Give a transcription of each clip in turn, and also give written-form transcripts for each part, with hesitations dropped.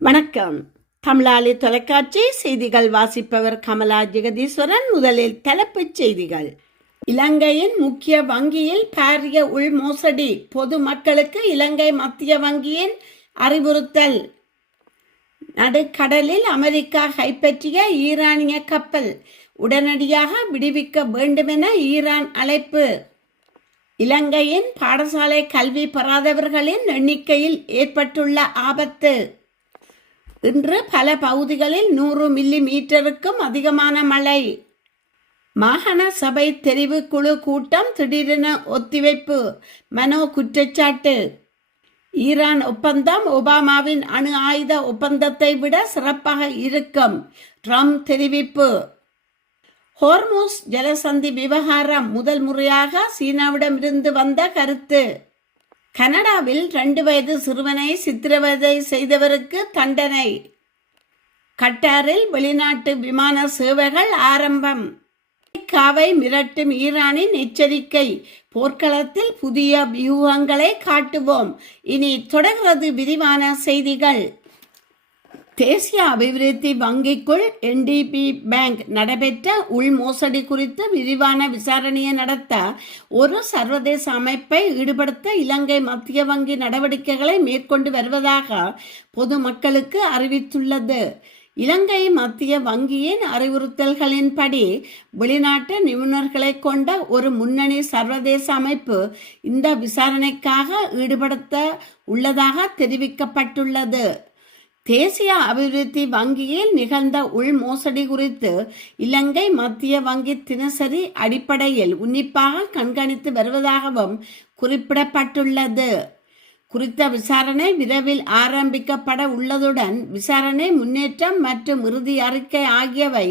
வணக்கம். தமிழாளி தொலைக்காட்சி செய்திகள் வாசிப்பவர் கமலா ஜெகதீஸ்வரன். முதலில் தலைப்புச் செய்திகள். இலங்கையின் முக்கிய வங்கியில் பாரிய உள்மோசடி, பொதுமக்களுக்கு இலங்கை மத்திய வங்கியின் அறிவுறுத்தல். நடுக்கடலில் அமெரிக்கா கைப்பற்றிய ஈரானிய கப்பல் உடனடியாக விடுவிக்க வேண்டுமென ஈரான் அழைப்பு. இலங்கையின் பாடசாலை கல்வி பெறாதவர்களின் எண்ணிக்கையில் ஏற்பட்டுள்ள ஆபத்து. இன்று பல பகுதிகளில் 100 மில்லிமீட்டருக்கும் அதிகமான மழை. மாகாண சபை தெரிவு குழு கூட்டம் திடீரென ஒத்திவைப்பு, மனோ குற்றச்சாட்டு. ஈரான் ஒப்பந்தம் ஒபாமாவின் அணு ஆயுத ஒப்பந்தத்தை விட சிறப்பாக இருக்கும், ட்ரம்ப் தெரிவிப்பு. ஹோர்முஸ் ஜலசந்தி விவகாரம் முதல் முறையாக சீனாவிடமிருந்து வந்த கருத்து. கனடாவில் 2 வயது சிறுவனை சித்திரவதை செய்தவருக்கு தண்டனை. கட்டாரில் வெளிநாட்டு விமான சேவைகள் ஆரம்பம். அமெரிக்காவை மிரட்டும் ஈரானின் எச்சரிக்கை, போர்க்களத்தில் புதிய வியூகங்களை காட்டுவோம். இனி தொடர்கிறது விரிவான செய்திகள். தேசிய அபிவிருத்தி வங்கிக்குள் NDB பேங்க் நடைபெற்ற உள்மோசடி குறித்து விரிவான விசாரணையை நடத்த ஒரு சர்வதேச அமைப்பை ஈடுபடுத்த இலங்கை மத்திய வங்கி நடவடிக்கைகளை மேற்கொண்டு வருவதாக பொதுமக்களுக்கு அறிவித்துள்ளது. இலங்கை மத்திய வங்கியின் அறிவுறுத்தல்களின்படி வெளிநாட்டு நிபுணர்களை கொண்ட ஒரு முன்னணி சர்வதேச அமைப்பு இந்த விசாரணைக்காக ஈடுபடுத்த உள்ளதாக தெரிவிக்கப்பட்டுள்ளது. தேசிய அபிவிருத்தி வங்கியில் நிகழ்ந்த உள்மோசடி குறித்து இலங்கை மத்திய வங்கி தினசரி அடிப்படையில் உன்னிப்பாக கண்காணித்து வருவதாகவும் குறிப்பிடப்பட்டுள்ளது. குறித்த விசாரணை விரைவில் ஆரம்பிக்கப்பட உள்ளதுடன் விசாரணை முன்னேற்றம் மற்றும் இறுதி அறிக்கை ஆகியவை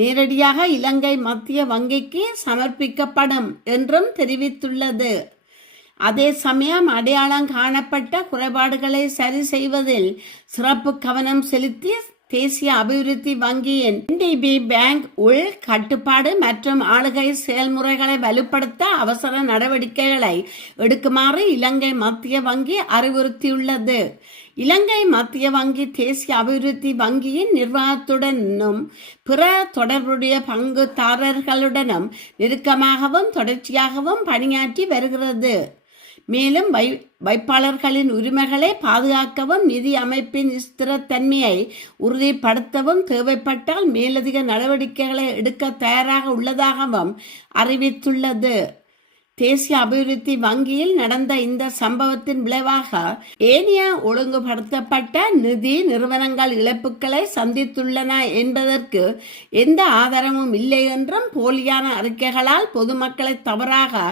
நேரடியாக இலங்கை மத்திய வங்கிக்கு சமர்ப்பிக்கப்படும் என்றும் தெரிவித்துள்ளது. அதே சமயம் அடையாளம் காணப்பட்ட குறைபாடுகளை சரி செய்வதில் சிறப்பு கவனம் செலுத்தி தேசிய அபிவிருத்தி வங்கியின் NDB பேங்க் உள் கட்டுப்பாடு மற்றும் ஆளுகை செயல்முறைகளை வலுப்படுத்த அவசர நடவடிக்கைகளை எடுக்குமாறு இலங்கை மத்திய வங்கி அறிவுறுத்தியுள்ளது. இலங்கை மத்திய வங்கி தேசிய அபிவிருத்தி வங்கியின் நிர்வாகத்துடனும் பிற தொடர்புடைய பங்குதாரர்களுடனும் நெருக்கமாகவும் தொடர்ச்சியாகவும் பணியாற்றி வருகிறது. மேலும் வைப்பாளர்களின் உரிமைகளை பாதுகாக்கவும் நிதி அமைப்பின் ஸ்திரத்தன்மையை உறுதிப்படுத்தவும் தேவைப்பட்டால் மேலதிக நடவடிக்கைகளை எடுக்க தயாராக உள்ளதாகவும் அறிவித்துள்ளது. தேசிய அபிவிருத்தி வங்கியில் நடந்த இந்த சம்பவத்தின் விளைவாக ஏனைய ஒழுங்குபடுத்தப்பட்ட நிதி நிறுவனங்கள் இழப்புகளை சந்தித்துள்ளன என்பதற்கு எந்த ஆதாரமும் இல்லை என்றும் போலியான அறிக்கைகளால் பொதுமக்களை தவறாக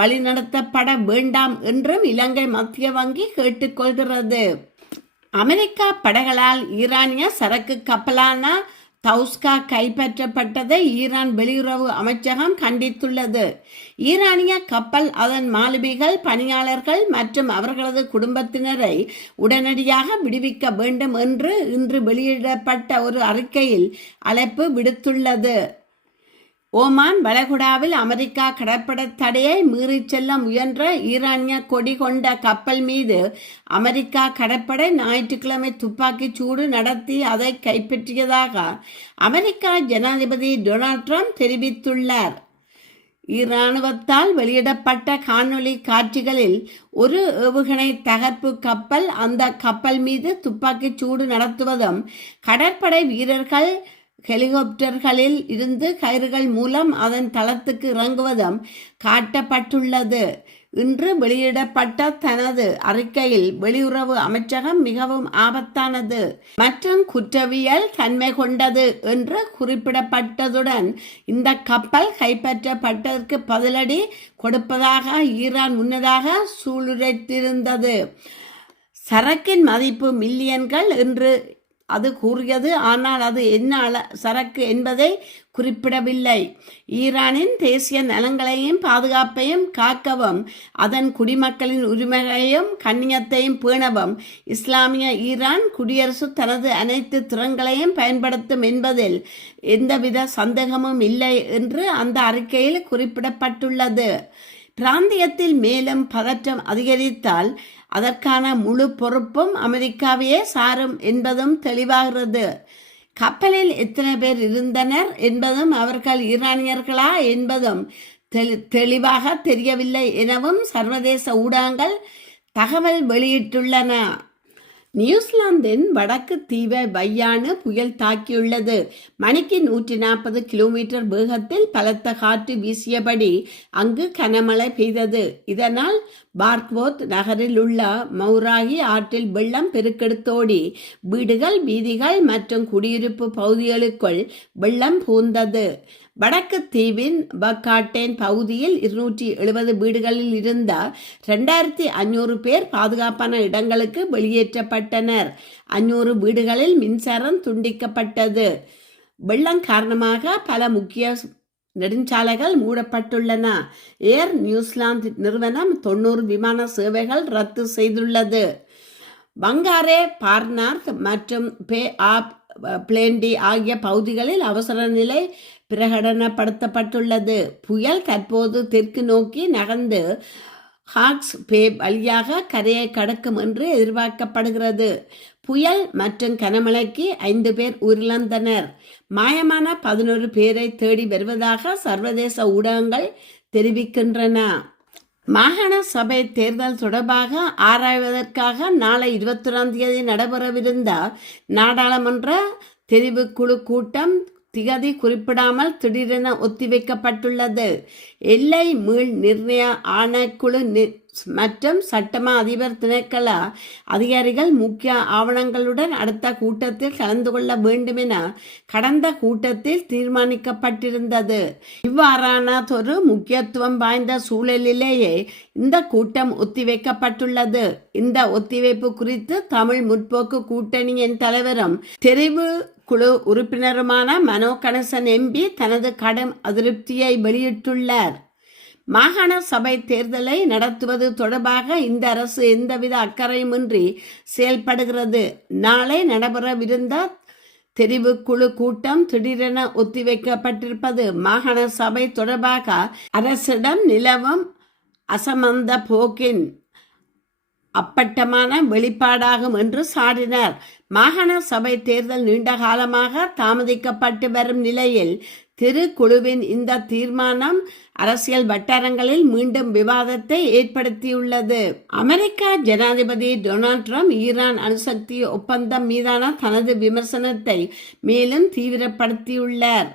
வழிநடத்தப்பட வேண்டாம் என்றும் இலங்கை மத்திய வங்கி கேட்டுக்கொள்கிறது. அமெரிக்கா படைகளால் ஈரானிய சரக்கு கப்பலான தௌஸ்கா கைப்பற்றப்பட்டதை ஈரான் வெளியுறவு அமைச்சகம் கண்டித்துள்ளது. ஈரானிய கப்பல் அதன் மாலுமிகள், பணியாளர்கள் மற்றும் அவர்களது குடும்பத்தினரை உடனடியாக விடுவிக்க வேண்டும் என்று இன்று வெளியிடப்பட்ட ஒரு அறிக்கையில் அழைப்பு விடுத்துள்ளது. ஓமான் வளைகுடாவில் அமெரிக்கா கடற்படை தடையை மீறிச் செல்ல முயன்ற ஈரானிய கொடி கொண்ட கப்பல் மீது அமெரிக்கா கடற்படை ஞாயிற்றுக்கிழமை துப்பாக்கிச் சூடு நடத்தி அதை கைப்பற்றியதாக அமெரிக்கா ஜனாதிபதி டொனால்ட் ட்ரம்ப் தெரிவித்துள்ளார். இராணுவத்தால் வெளியிடப்பட்ட காணொளி காட்சிகளில் ஒரு ஏவுகணை தகர்ப்பு கப்பல் அந்த கப்பல் மீது துப்பாக்கிச் சூடு நடத்துவதும் கடற்படை வீரர்கள் ஹெலிகாப்டர்களில் இருந்து கயிறுகள் மூலம் அதன் தளத்துக்கு இறங்குவதும் காட்டப்பட்டுள்ளது. இன்று வெளியிடப்பட்ட தனது அறிக்கையில் வெளியுறவு அமைச்சகம் மிகவும் ஆபத்தானது மற்றும் குற்றவியல் தன்மை கொண்டது என்று குறிப்பிடப்பட்டதுடன் இந்த கப்பல் கைப்பற்றப்பட்டதற்கு பதிலடி கொடுப்பதாக ஈரான் முன்னதாக சூளுரைத்திருந்தது. சரக்கின் மதிப்பு மில்லியன்கள் என்று அது கூறியது. ஆனால் அது என்ன சரக்கு என்பதை குறிப்பிடவில்லை. ஈரானின் தேசிய நலன்களையும் பாதுகாப்பையும் காக்கவும் அதன் குடிமக்களின் உரிமைகளையும் கண்ணியத்தையும் பேணவும் இஸ்லாமிய ஈரான் குடியரசு தனது அனைத்து திறன்களையும் பயன்படுத்தும் என்பதில் எந்தவித சந்தேகமும் இல்லை என்று அந்த அறிக்கையில் குறிப்பிடப்பட்டுள்ளது. பிராந்தியத்தில் மேலும் பதற்றம் அதிகரித்தால் அதற்கான முழு பொறுப்பும் அமெரிக்காவையே சாரும் என்பதும் தெளிவாகிறது. கப்பலில் எத்தனை பேர் இருந்தனர் என்பதும் அவர்கள் ஈரானியர்களா என்பதும் தெளிவாக தெரியவில்லை எனவும் சர்வதேச ஊடகங்கள் தகவல் வெளியிட்டுள்ளன. நியூசிலாந்தின் வடக்கு தீவை வையானு புயல் தாக்கியுள்ளது. மணிக்கு 140 கிலோமீட்டர் வேகத்தில் பலத்த காற்று வீசியபடி அங்கு கனமழை பெய்தது. இதனால் பார்க்வோர்த் நகரில் உள்ள மௌராகி ஆற்றில் வெள்ளம் பெருக்கெடுத்தோடி வீடுகள், வீதிகள் மற்றும் குடியிருப்பு பகுதிகளுக்குள் வெள்ளம் பூந்தது. வடக்கு தீவின் பக்காட்டேன் பகுதியில் 270 வீடுகளில் இருந்த 2500 பேர் பாதுகாப்பான இடங்களுக்கு வெளியேற்றப்பட்டனர். 500 வீடுகளில் மின்சாரம் துண்டிக்கப்பட்டது. வெள்ளம் காரணமாக பல முக்கிய நெடுஞ்சாலைகள் மூடப்பட்டுள்ளன. ஏர் நியூசிலாந்து நிறுவனம் 90 விமான சேவைகள் ரத்து செய்துள்ளது. பங்காரே, பார்னார்த் மற்றும் பே ஆப் பிளேண்டி ஆகிய பகுதிகளில் அவசர நிலை பிரகடனப்படுத்தப்பட்டுள்ளது. புயல் தற்போது தெற்கு நோக்கி நகர்ந்து ஹாக்ஸ் பே வழியாக கரையை கடக்கும் என்று எதிர்பார்க்கப்படுகிறது. புயல் மற்றும் கனமழைக்கு 5 பேர் உயிரிழந்தனர். மாயமான 11 பேரை தேடி வருவதாக சர்வதேச ஊடகங்கள் தெரிவிக்கின்றன. மாகாண சபை தேர்தல் தொடர்பாக ஆராய்வதற்காக நாளை 21ஆம் தேதி நடைபெறவிருந்த நாடாளுமன்ற தெரிவுக்குழு கூட்டம் திகதி குறிப்பிடாமல் திடீரென ஒத்திவைக்கப்பட்டுள்ளது. எல்லை மீள் நிர்ணய ஆணைக்குழு மற்றும் சட்டமா அதிபர் திணைக்கள அதிகாரிகள் முக்கிய ஆவணங்களுடன் அடுத்த கூட்டத்தில் கலந்து கொள்ள வேண்டும் என கடந்த கூட்டத்தில் தீர்மானிக்கப்பட்டிருந்தது. இவ்வாறானதொரு முக்கியத்துவம் வாய்ந்த சூழலிலேயே இந்த கூட்டம் ஒத்திவைக்கப்பட்டுள்ளது. இந்த ஒத்திவைப்பு குறித்து தமிழ் முற்போக்கு கூட்டணியின் தலைவரும் தெரிவு குழு உறுப்பினருமான மனோ கணேசன் எம்பி தனது கடும் அதிருப்தியை வெளியிட்டுள்ளார். மாகாண சபை தேர்தலை நடத்துவது தொடர்பாக இந்த அரசு எந்தவித அக்கறையுமின்றி செயல்படுகிறது. நாளை நடைபெறவிருந்த தெரிவுக்குழு கூட்டம் திடீரென ஒத்திவைக்கப்பட்டிருப்பது மாகாண சபை தொடர்பாக அரசிடம் நிலவும் அசமந்த போக்கின் அப்பட்டமான வெளிப்பாடாகும் என்று சாடினார். மாகாண சபை தேர்தல் நீண்ட காலமாக தாமதிக்கப்பட்டு வரும் நிலையில் திருக்குழுவின் இந்த தீர்மானம் அரசியல் வட்டாரங்களில் மீண்டும் விவாதத்தை ஏற்படுத்தியுள்ளது. அமெரிக்க ஜனாதிபதி டொனால்ட் ட்ரம்ப் ஈரான் அணுசக்தி ஒப்பந்தம் மீதான தனது விமர்சனத்தை மேலும் தீவிரப்படுத்தியுள்ளார்.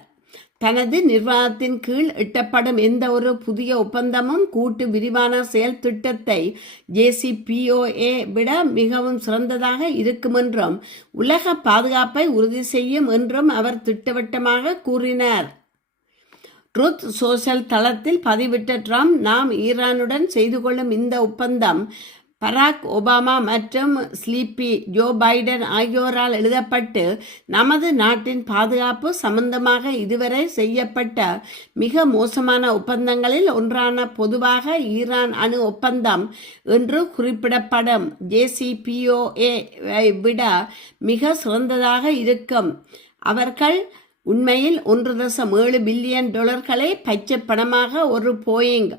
தனது நிர்வாகத்தின் கீழ் எட்டப்படும் எந்த ஒரு புதிய ஒப்பந்தமும் கூட்டு விரிவான செயல் திட்டத்தை JCPOA விட மிகவும் சிறந்ததாக இருக்கும் என்றும் உலக பாதுகாப்பை உறுதி செய்யும் என்றும் அவர் திட்டவட்டமாக கூறினார். ட்ரூத் சோஷியல் தளத்தில் பதிவிட்ட ட்ரம்ப், நாம் ஈரானுடன் செய்து கொள்ளும் இந்த ஒப்பந்தம் பராக் ஒபாமா மற்றும் ஸ்லீப்பி ஜோ பைடன் ஆகியோரால் எழுதப்பட்டு நமது நாட்டின் பாதுகாப்பு சம்பந்தமாக இதுவரை செய்யப்பட்ட மிக மோசமான ஒப்பந்தங்களில் ஒன்றான பொதுவாக ஈரான் அணு ஒப்பந்தம் என்று குறிப்பிடப்படும் JCPOA விட மிக சிறந்ததாக இருக்கும். அவர்கள் உண்மையில் $1.7 பில்லியன் பச்சை பணமாக ஒரு போயிங்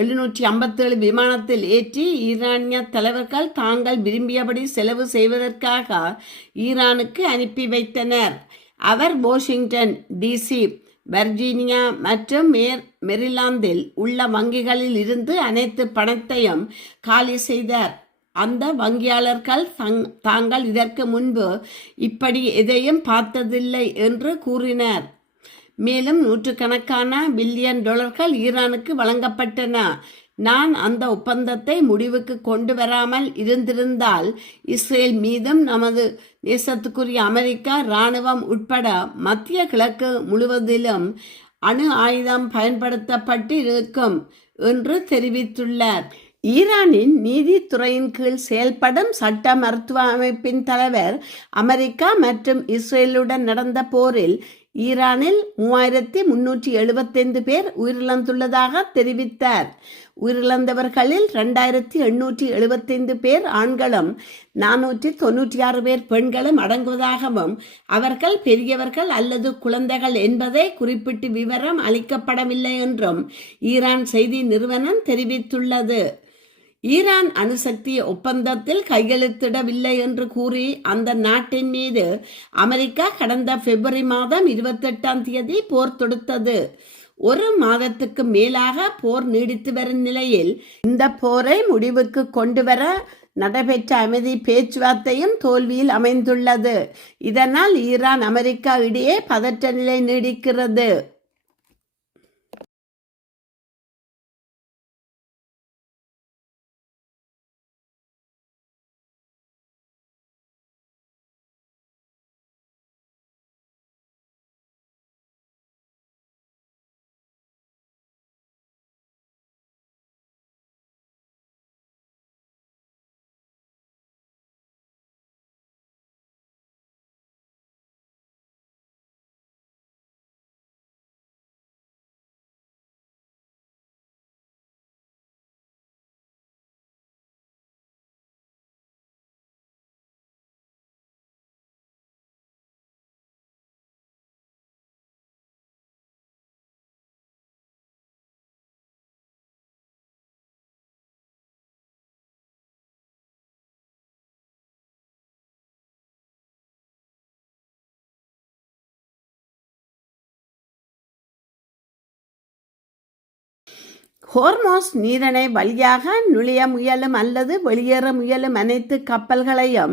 757 விமானத்தில் ஏற்றி ஈரானிய தலைவர்கள் தாங்கள் விரும்பியபடி செலவு செய்வதற்காக ஈரானுக்கு அனுப்பி வைத்தனர். அவர் வாஷிங்டன் DC, வர்ஜீனியா மற்றும் மெரிலாந்தில் உள்ள வங்கிகளில் இருந்து அனைத்து பணத்தையும் காலி செய்தார். அந்த வங்கியாளர்கள் தாங்கள் இதற்கு முன்பு இப்படி எதையும் பார்த்ததில்லை என்று கூறினர். மேலும் நூற்றுக்கணக்கான பில்லியன் டாலர்கள் ஈரானுக்கு வழங்கப்பட்டன. நான் அந்த ஒப்பந்தத்தை முடிவுக்கு கொண்டு வராமல் இருந்திருந்தால் இஸ்ரேல் மீதும் நமது தேசத்துக்குரிய அமெரிக்கா இராணுவம் உட்பட மத்திய கிழக்கு முழுவதிலும் அணு ஆயுதம் பயன்படுத்தப்பட்டு இருக்கும் என்று தெரிவித்துள்ளார். ஈரானின் நீதித்துறையின் கீழ் செயல்படும் சட்ட மருத்துவ அமைப்பின் தலைவர், அமெரிக்கா மற்றும் இஸ்ரேலுடன் நடந்த போரில் ஈரானில் 3375 பேர் உயிரிழந்துள்ளதாக தெரிவித்தார். உயிரிழந்தவர்களில் 2875 பேர் ஆண்களும் 496 பேர் பெண்களும் அடங்குவதாகவும் அவர்கள் பெரியவர்கள் அல்லது குழந்தைகள் என்பதை குறிப்பிட்டு விவரம் அளிக்கப்படவில்லை என்றும் ஈரான் செய்தி நிறுவனம் தெரிவித்துள்ளது. ஈரான் அணுசக்தி ஒப்பந்தத்தில் கையெழுத்திடவில்லை என்று கூறி அந்த நாட்டின் மீது அமெரிக்கா கடந்த பிப்ரவரி மாதம் 28 போர் தொடுத்தது. ஒரு மாதத்துக்கு மேலாக போர் நீடித்து வரும் நிலையில் இந்த போரை முடிவுக்கு கொண்டுவர நடைபெற்ற அமைதி பேச்சுவார்த்தையும் தோல்வியில் அமைந்துள்ளது. இதனால் ஈரான் அமெரிக்கா இடையே பதற்ற நிலை நீடிக்கிறது. ஹோர்மோஸ் நீரிணை வழியாக நுழைய முயலும் அல்லது வெளியேற முயலும் அனைத்து கப்பல்களையும்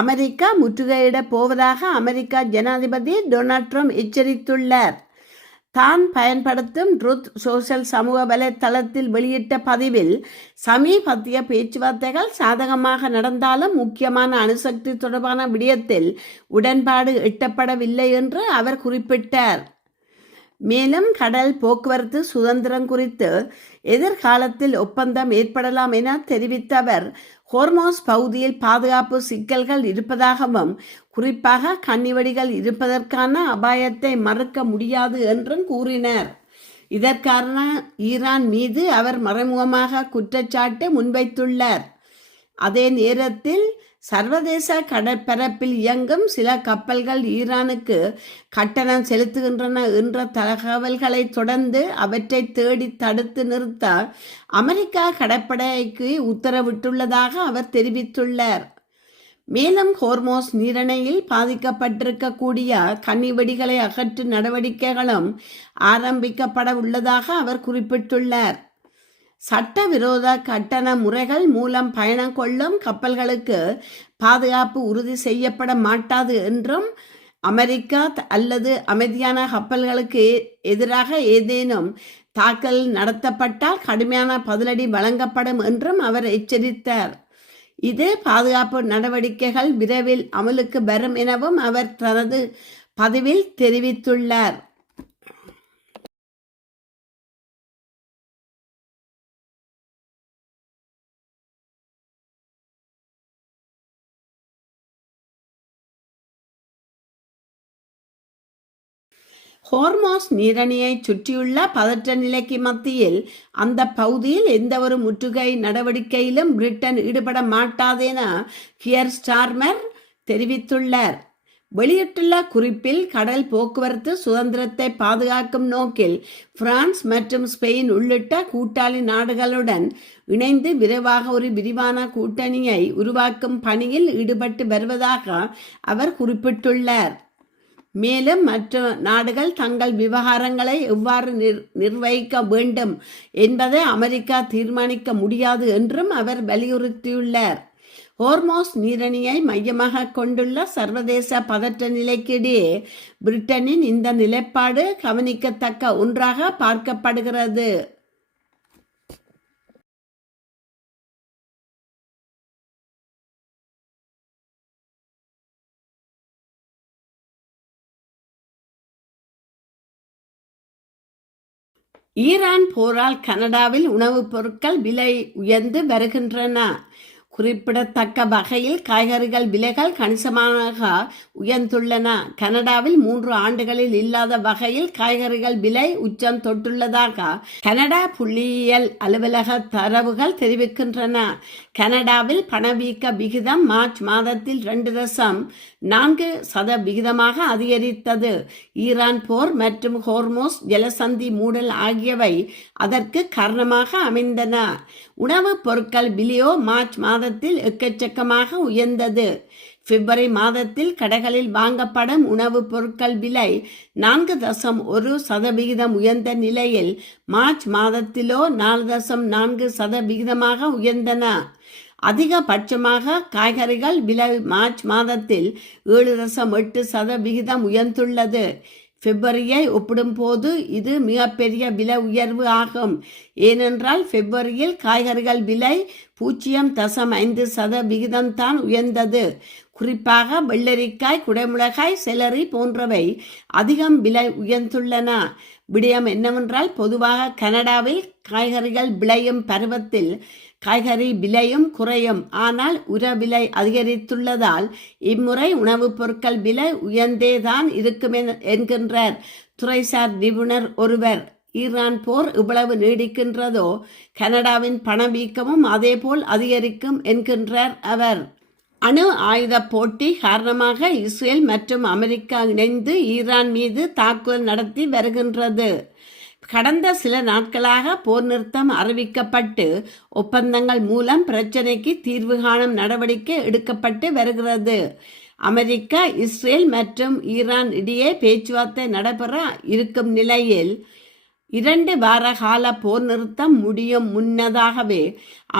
அமெரிக்கா முற்றுகையிடப் போவதாக அமெரிக்கா ஜனாதிபதி டொனால்ட் ட்ரம்ப் எச்சரித்துள்ளார். தான் பயன்படுத்தும் ட்ரூத் சோஷியல் சமூக வலைத்தளத்தில் வெளியிட்ட பதிவில் சமீபத்திய பேச்சுவார்த்தைகள் சாதகமாக நடந்தாலும் முக்கியமான அணுசக்தி தொடர்பான விடயத்தில் உடன்பாடு எட்டப்படவில்லை என்று அவர் குறிப்பிட்டார். மேலும் கடல் போக்குவரத்து சுதந்திரம் குறித்து எதிர்காலத்தில் ஒப்பந்தம் ஏற்படலாம் என தெரிவித்த அவர் ஹோர்மோஸ் பகுதியில் பாதுகாப்பு சிக்கல்கள் இருப்பதாகவும் குறிப்பாக கன்னிவெடிகள் இருப்பதற்கான அபாயத்தை மறுக்க முடியாது என்றும் கூறினார். இதற்கான ஈரான் மீது அவர் மறைமுகமாக குற்றச்சாட்டு முன்வைத்துள்ளார். அதே நேரத்தில் சர்வதேச கடற்பரப்பில் இயங்கும் சில கப்பல்கள் ஈரானுக்கு கட்டணம் செலுத்துகின்றன என்ற தகவல்களை தொடர்ந்து அவற்றை தேடி தடுத்து நிறுத்த அமெரிக்கா கடற்படைக்கு உத்தரவிட்டுள்ளதாக அவர் தெரிவித்துள்ளார். மேலும் ஹோர்மோஸ் நீரிணையில் பாதிக்கப்பட்டிருக்கக்கூடிய கன்னிவெடிகளை அகற்றும் நடவடிக்கைகளும் ஆரம்பிக்கப்பட உள்ளதாக அவர் குறிப்பிட்டுள்ளார். சட்டவிரோத கட்டண முறைகள் மூலம் பயணம் கொள்ளும் கப்பல்களுக்கு பாதுகாப்பு உறுதி செய்யப்பட மாட்டாது என்றும் அமெரிக்கா அல்லது அமைதியான கப்பல்களுக்கு எதிராக ஏதேனும் தாக்கல் நடத்தப்பட்டால் கடுமையான பதிலடி வழங்கப்படும் என்றும் அவர் எச்சரித்தார். இது பாதுகாப்பு நடவடிக்கைகள் விரைவில் அமலுக்கு வரும் எனவும் அவர் தனது பதிவில் தெரிவித்துள்ளார். ஹோர்மோஸ் நீரிணையை சுற்றியுள்ள பதற்ற நிலைக்கு மத்தியில் அந்த பகுதியில் எந்தவொரு முற்றுகை நடவடிக்கையிலும் பிரிட்டன் ஈடுபட மாட்டாதென கியர் ஸ்டார்மர் தெரிவித்துள்ளார். வெளியிட்டுள்ள குறிப்பில் கடல் போக்குவரத்து சுதந்திரத்தை பாதுகாக்கும் நோக்கில் பிரான்ஸ் மற்றும் ஸ்பெயின் உள்ளிட்ட கூட்டாளி நாடுகளுடன் இணைந்து விரைவாக ஒரு விரிவான கூட்டணியை உருவாக்கும் பணியில் ஈடுபட்டு வருவதாக அவர் குறிப்பிட்டுள்ளார். மேலும் மற்ற நாடுகள் தங்கள் விவகாரங்களை எவ்வாறு நிர்வகிக்க வேண்டும் என்பதை அமெரிக்கா தீர்மானிக்க முடியாது என்றும் அவர் வலியுறுத்தியுள்ளார். ஹோர்மோஸ் நீரிணையை மையமாக கொண்டுள்ள சர்வதேச பதற்ற நிலைக்கிடையே பிரிட்டனின் இந்த நிலைப்பாடு கவனிக்கத்தக்க ஒன்றாக பார்க்கப்படுகிறது. ஈரான் போரால் கனடாவில் உணவுப் பொருட்கள் விலை உயர்ந்து வருகின்றன. குறிப்பிடத்தக்க வகையில் காய்கறிகள் விலைகள் கணிசமாக உயர்ந்துள்ளன. கனடாவில் 3 ஆண்டுகளில் இல்லாத வகையில் காய்கறிகள் விலை உச்சம் தொட்டுள்ளதாக கனடா புள்ளியியல் அலுவலக தரவுகள் தெரிவிக்கின்றன. கனடாவில் பணவீக்க விகிதம் மார்ச் மாதத்தில் 2.4% அதிகரித்தது. ஈரான் போர் மற்றும் ஹோர்மோஸ் ஜலசந்தி மூடல் ஆகியவை அதற்கு காரணமாக அமைந்தன. உணவுப் பொருட்கள் விலையோ மார்ச் மாதத்தில் எக்கச்சக்கமாக உயர்ந்தது. பிப்ரவரி மாதத்தில் கடைகளில் வாங்கப்படும் உணவுப் பொருட்கள் விலை 4.1% உயர்ந்த நிலையில் மார்ச் மாதத்திலோ 4.4% உயர்ந்தன. அதிகபட்சமாக காய்கறிகள் விலை மார்ச் மாதத்தில் 7.8% உயர்ந்துள்ளது. பிப்ரவரியை ஒப்பிடும்போது இது மிகப்பெரிய விலை உயர்வு ஆகும். ஏனென்றால் பிப்ரவரியில் காய்கறிகள் விலை 0.5% தான் உயர்ந்தது. குறிப்பாக வெள்ளரிக்காய், குடைமிளகாய், செலரி போன்றவை அதிகம் விலை உயர்ந்துள்ளன. விடயம் என்னவென்றால், பொதுவாக கனடாவில் காய்கறிகள் விளையும் பருவத்தில் காய்கறி விலையும் குறையும். ஆனால் உர விலை அதிகரித்துள்ளதால் இம்முறை உணவுப் பொருட்கள் விலை உயர்ந்தேதான் இருக்கும் என்கின்றார் துறைசார் நிபுணர் ஒருவர். ஈரான் போர் இவ்வளவு நீடிக்கின்றதோ கனடாவின் பணவீக்கமும் அதேபோல் அதிகரிக்கும் என்கின்றார் அவர். அணு ஆயுத போட்டி காரணமாக இஸ்ரேல் மற்றும் அமெரிக்கா இணைந்து ஈரான் மீது தாக்குதல் நடத்தி வருகின்றது. கடந்த சில நாட்களாக போர் நிறுத்தம் அறிவிக்கப்பட்டு ஒப்பந்தங்கள் மூலம் பிரச்சினைக்கு தீர்வு காணும் நடவடிக்கை எடுக்கப்பட்டு வருகிறது. அமெரிக்கா, இஸ்ரேல் மற்றும் ஈரான் இடையே பேச்சுவார்த்தை நடைபெற இருக்கும் நிலையில் 2 வார கால போர் நிறுத்தம் முடியும் முன்னதாகவே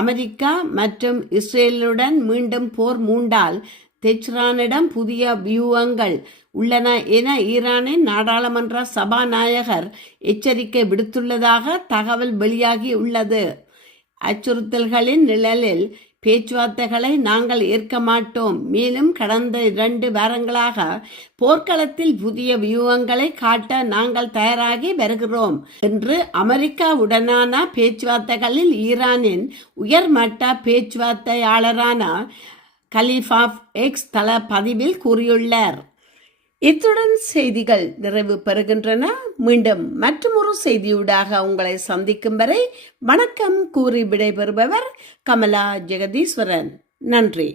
அமெரிக்கா மற்றும் இஸ்ரேலுடன் மீண்டும் போர் மூண்டால் தெஹ்ரானிடம் புதிய வியூகங்கள் உள்ளன என ஈரானின் நாடாளுமன்ற சபாநாயகர் எச்சரிக்கை விடுத்துள்ளதாக தகவல் வெளியாகி உள்ளது. அச்சுறுத்தல்களின் நிழலில் பேச்சுவார்த்தைகளை நாங்கள் ஏற்க மாட்டோம். மேலும் கடந்த 2 வாரங்களாக போர்க்களத்தில் புதிய வியூகங்களை காட்ட நாங்கள் தயாராகி வருகிறோம் என்று அமெரிக்காவுடனான பேச்சுவார்த்தைகளில் ஈரானின் உயர்மட்ட பேச்சுவார்த்தையாளரான கலீஃபாப் எக்ஸ் தள பதிவில் கூறியுள்ளார். இத்துடன் செய்திகள் நிறைவு பெறுகின்றன. மீண்டும் மற்றொரு செய்தியூடாக உங்களை சந்திக்கும் வரை வணக்கம் கூறி விடைபெறுபவர் கமலா ஜெகதீஸ்வரன். நன்றி.